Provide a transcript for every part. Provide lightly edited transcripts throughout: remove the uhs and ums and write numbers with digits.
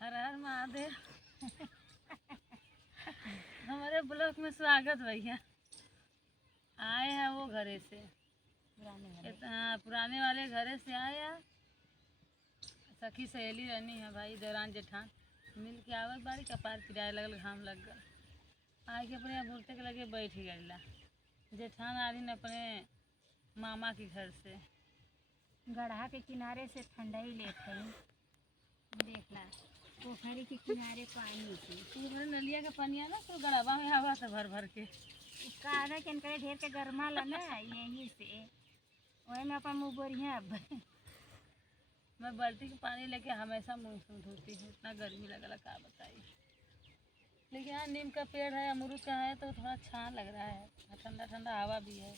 हर हर महादेव। हमारे ब्लॉक में स्वागत भैया। आए हैं वो घरे से, पुराने वाले घरे से आए हैं। सखी सहेली रहनी है भाई, दौरान जेठान मिल के आवत बारी कपार किराए लगल, घाम लग गल। आए के अपने बोलते के लगे बैठ गईला। जेठान आ रही अपने मामा के घर से, गढ़ा के किनारे से ठंडा ही लेते हैं। देखना पोखरी के किनारे पानी से नलिया का पानी आना तो गड़ावा में हवा से भर भर के कहा के ढेर के गर्मा ला ना, यही से वही में अपन मुँह बोरिया। अब मैं बाल्टी के पानी लेके हमेशा मुँह से धोती हूँ, इतना गर्मी लगल का बताइए। लेकिन यहाँ नीम का पेड़ है, अमरूद का है तो थोड़ा छान लग रहा है, ठंडा ठंडा हवा भी है।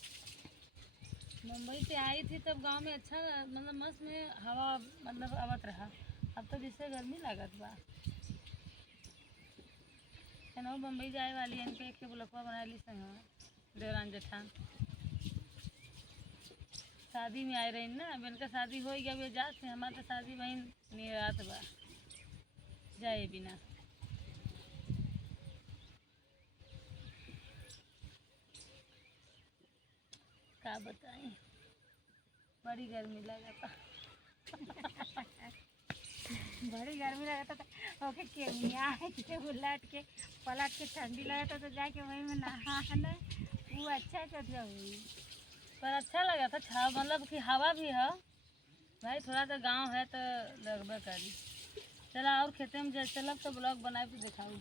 मुंबई से आई थी तब गांव में अच्छा मतलब मस्त में हवा मतलब आवत रहा। अब तो जिससे गर्मी लागत बा। चलो बम्बई जाए वाली है, इनके एक ब्लॉकवा बना ली संग देवरान जेठान। शादी में आए रही ना, अब इनका शादी हो गया, वे जात थे। हमारे तो शादी वहीं नहीं रात बा जाए बिना। क्या बताएं, बड़ी गर्मी लगा था। बड़ी गर्मी लगता था। ओके केमिया के उलट के पलट के ठंडी लगता तो जाके वहीं में नहाना वो अच्छा चल हुई। पर अच्छा लगा था, छा मतलब कि हवा भी है भाई। थोड़ा सा गांव है तो लगभग करी। चला और खेते में चलब तो ब्लॉग बनाए तो दिखाऊँ।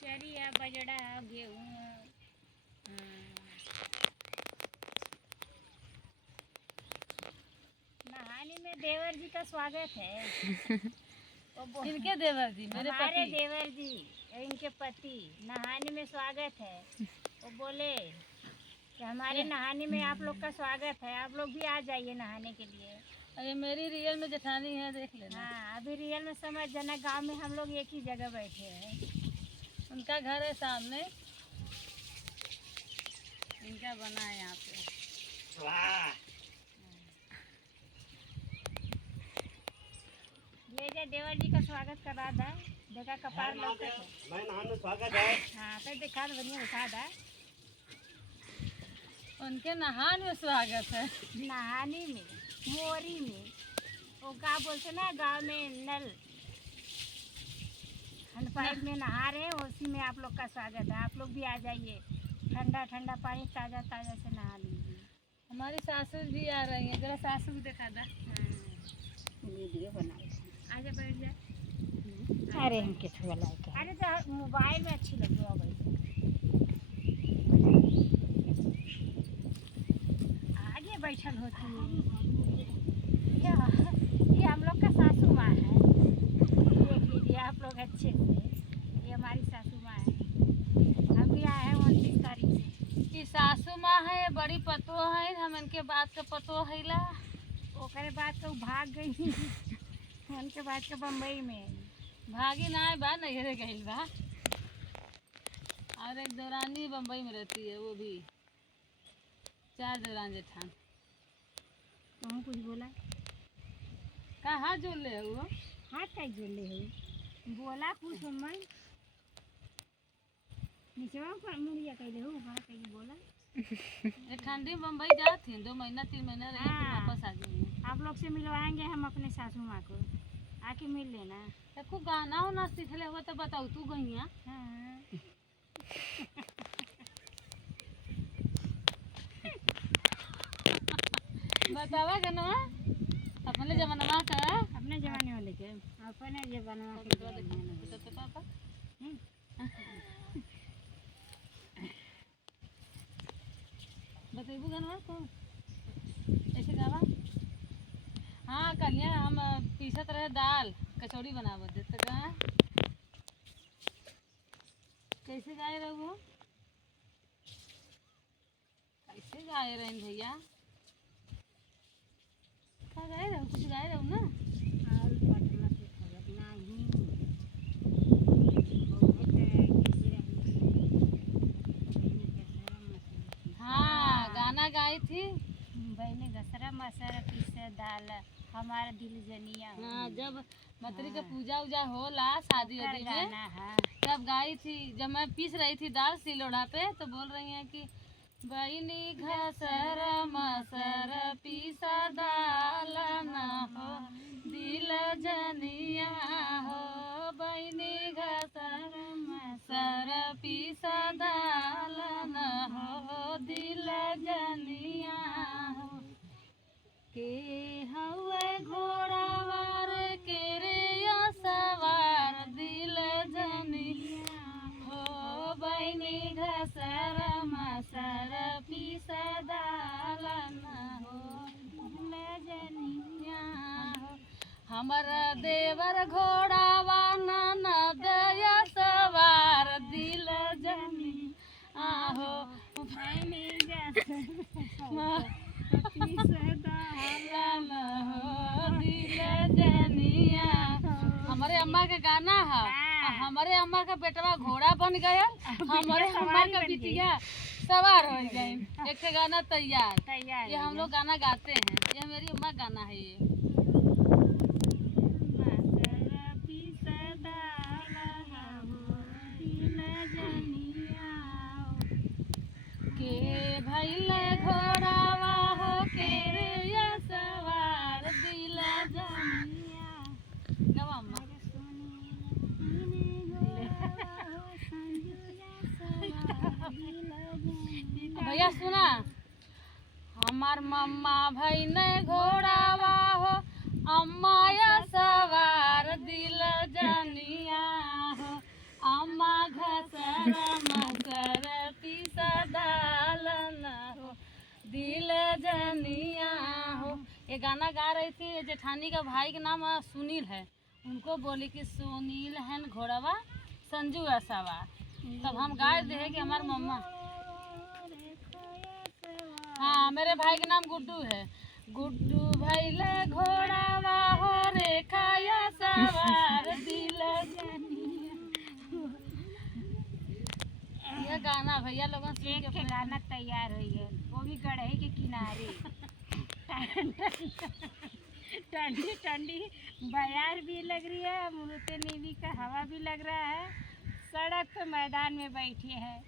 चलिए बजड़ा गेहूँ नहाने में देवर जी का स्वागत है। इनके देवर जी, मेरे हमारे पति। देवर जी इनके पति नहाने में स्वागत है। वो बोले कि हमारे नहाने में आप लोग का स्वागत है, आप लोग भी आ जाइए नहाने के लिए। ये मेरी रियल में जेठानी है, देख लेना। हाँ अभी रियल में समझ जाना, गांव में हम लोग एक ही जगह बैठे हैं। उनका घर है सामने, इनका बना है यहाँ पे। ले जा देवर जी का स्वागत करा दा। देखा कपार लौकत है। मैं नहाने स्वागत है। हाँ तो दिखा दो, बढ़िया दिखा दा। उनके नहान में स्वागत है। नहाने में मोरी में वो क्या बोलते ना गांव में नल हैंड पाइप में नहा रहे हैं, उसी में आप लोग का स्वागत है। आप लोग भी आ जाइए, ठंडा ठंडा पानी ताज़ा ताज़ा से नहा लीजिए। हमारी सासू भी आ रही है, जरा सासू भी दिखा दा। वीडियो बना आजा बैठ जा। अरे हमके छुआ लायक है। अरे तो मोबाइल में अच्छी लगी हो भाई। आगे बैठल होती है। ये हम लोग का सासू माँ है, देख लीजिए आप लोग अच्छे से। ये हमारी सासू माँ है। हम भी आए हैं 29 तारीख से। कि सासू माँ है, बड़ी पतो है, हम इनके बात का पतो है ला। ओकरे बाद तो भाग गई। उनके बाद के बम्बई में भागी ना है बा, नैहरे गइल बा। और एक दौरानी बम्बई में रहती है, वो भी 4 दौरान जेठान। तुम कुछ बोला? कहाँ जोड़ ले वो हाथ टाइट जोड़ ले हो, बोला कुछ मैं नीचवा पर मुड़िया कहले हो, ऊपर कहीं बोला। ये ठंडी में बम्बई जाती हैं, 2 महीना 3 महीना रह के वापस आ जाएंगे। आप लोग से मिलवाएंगे हम अपने सासू माँ को, आके मिल लेना। देखो गाना उना सीखले हुआ तो बताओ तू गईया। हाँ। बतावा गाना अपने जमाना का, अपने जमाने वाले के, अपने जमाना के पापा। बताइबू गाना को ऐसे गावा। हाँ कलिया हम पीसत रहे दाल, कचौड़ी बनावत दे तो का कैसे गाए रहो, कैसे गाए रहे भैया, क्या गाए रहो, कुछ गाए रहो ना। हाँ गाना गाई थी। बहने घसरा मसरा पीसे दाल हमारा दिल जनिया हो। हाँ, जब मतरी के पूजा उजा होला शादी वादी में गाना है। तब गाई थी, जब मैं पीस रही थी दाल सिलोड़ा पे तो बोल रही हैं कि बहिनी घसर मसर पीसा दाल न हो दिल जनिया हो, बहिनी घसर मसर पीसा दाल न हो दिल जनिया हो। के हवे घोड़ावार के रे सवार दिल जनिया हो, बहिनी घसर मसर पीस दाल न हो दिल जनिया हो। हमर देवर घोड़ावा ननद सवार दिल जनिया हो, बहिनी घसर हमारे अम्मा के गाना है, हमारे अम्मा का बेटवा घोड़ा बन गया, हमारे अम्मा का बिटिया सवार हो गई। एक से गाना तैयार तैयार ये हम लोग गाना गाते हैं, ये मेरी अम्मा गाना है ये। के भैल घोड़ावा हो के रे सवार दिल जनिया। गवा अम्मा। भैया सुना, हमार मम्मा भैन घोड़ावा हो अम्मा सवार दिल जनिया हो, अम्मा घसर मसर पीस दाल न हो दिल जनिया हो। ये गाना गा रही थी, ये जेठानी का भाई के नाम सुनील है, उनको बोली कि सुनील है घोड़ावा संजू सवार, तब हम गा दे कि हमार मम्मा। हाँ, मेरे भाई का नाम गुड्डू है, गुड्डू भैल घोड़ावा हो रेखा सवार दिल जनिया। ये गाना भैया लोगों से एक के गाना तैयार हुई है, वो भी गढ़े के किनारे ठंडी ठंडी बयार भी लग रही है, अमृत नीली का हवा भी लग रहा है, सड़क पे मैदान में बैठे हैं।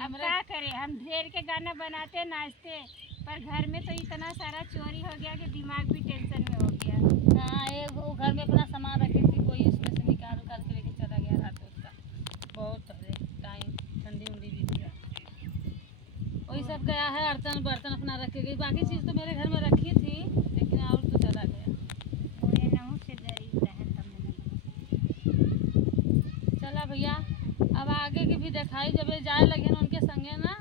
अब क्या करें, हम ढेर के गाना बनाते नाचते, पर घर में तो इतना सारा चोरी हो गया कि दिमाग भी टेंशन में हो गया। हाँ, ये वो घर में अपना सामान रखी थी, कोई उसमें से निकाल के लेके चला गया रात उसका, बहुत टाइम ठंडी उंडी भी दिया। वही सब गया है, अर्तन बर्तन अपना रखे गई, बाकी चीज़ तो मेरे घर में रखी थी लेकिन और तो चला गया। से गरीब रहे चला भैया, अब आगे की भी दिखाई जब ये जाए लगे ना उनके संगे ना